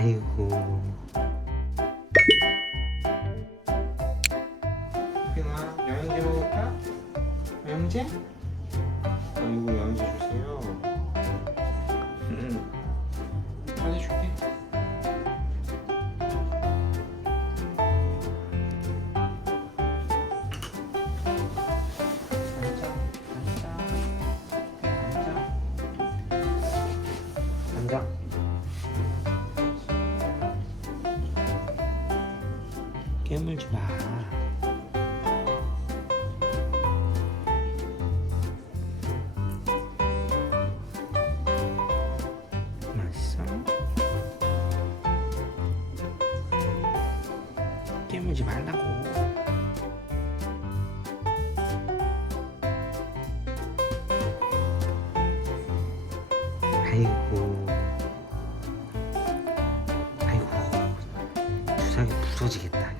아이고. 빙아 영양제 먹을까? 영양제? 아이고 영양제 주세요. 응. 꺼내줄게. 앉아, 앉아, 앉아. 깨물지 마. 맛있어? 깨물지 말라고. 아이고. 아이고. 주사기 부서지겠다.